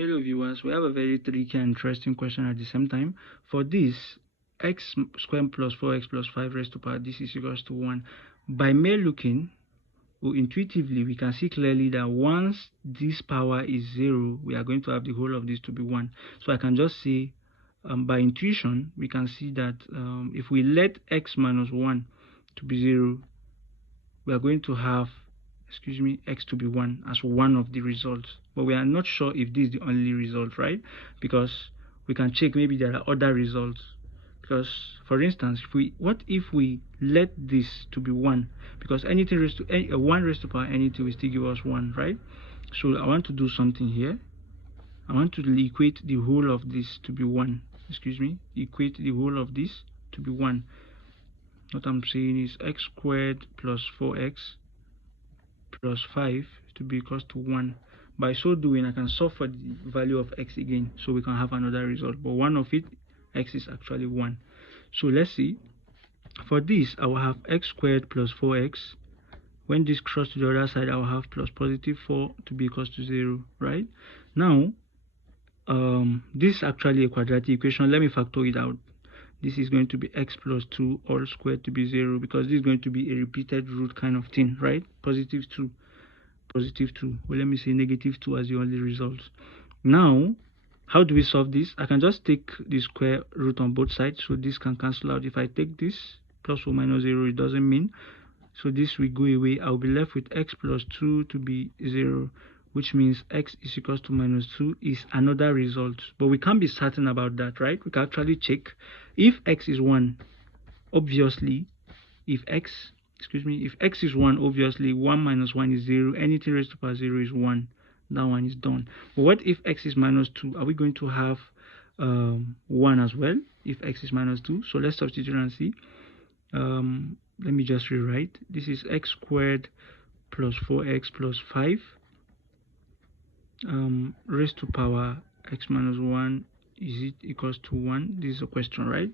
Hello viewers, we have a very tricky and interesting question at the same time. For this, x squared plus 4x plus 5 raised to power this is equals to 1. By mere looking, or intuitively, we can see clearly that once this power is 0, we are going to have the whole of this to be 1. So I can just say, by intuition, we can see that if we let x minus 1 to be 0, we are going to have x to be 1 as one of the results, but we are not sure if this is the only result, right? Because we can check, maybe there are other results. Because for instance, what if we let this to be 1, because anything raised to 1 raised to power anything will still give us 1, right? So I want to do something here. I want to equate the whole of this to be 1. Equate the whole of this to be 1. What I'm saying is x squared plus 4x plus 5 to be equals to 1. By so doing, I can solve for the value of x again, so we can have another result, but one of it, x is actually 1. So let's see. For this, I will have x squared plus 4x. When this crosses to the other side, I will have plus positive 4 to be equals to 0, right? Now, this is actually a quadratic equation. Let me factor it out. This is going to be x plus 2 all squared to be 0, because this is going to be a repeated root kind of thing, right? Positive 2. Well, let me say negative 2 as the only result. Now, how do we solve this? I can just take the square root on both sides, so this can cancel out. If I take this plus or minus 0, it doesn't mean, so this will go away. I'll be left with x plus 2 to be 0, which means x is equals to minus 2 is another result, but we can't be certain about that, right? We can actually check. If x is 1, obviously, if x is 1, obviously 1 minus 1 is 0. Anything raised to power 0 is 1. That one is done. But what if x is minus 2? Are we going to have 1 as well if x is minus 2? So let's substitute and see. Let me just rewrite. This is x squared plus 4x plus 5 raised to power x minus 1. Is it equals to 1? This is a question, right?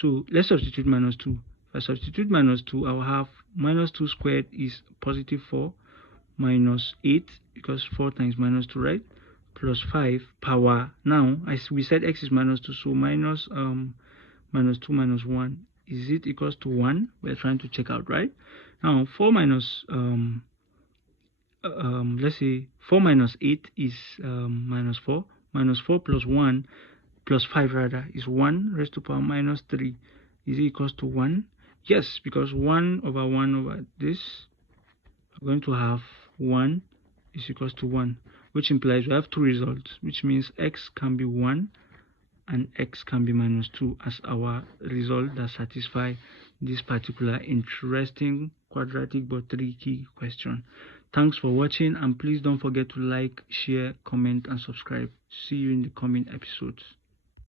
So let's substitute minus 2. If I substitute minus 2, I will have minus 2 squared is positive 4 minus 8, because 4 times minus 2, right? Plus 5 power. Now, as we said, x is minus 2, so minus 2 minus 1. Is it equals to 1? We're trying to check out, right? Now, 4 minus, let's say 4 minus 8 is minus 4. Minus 4 plus 1 plus 5 rather is 1 raised to power minus 3. Is it equals to 1? Yes, because 1 over this, we're going to have 1 is equals to 1, which implies we have two results, which means x can be 1 and x can be minus 2 as our result that satisfy this particular interesting quadratic but tricky question. Thanks for watching, and please don't forget to like, share, comment and subscribe. See you in the coming episodes.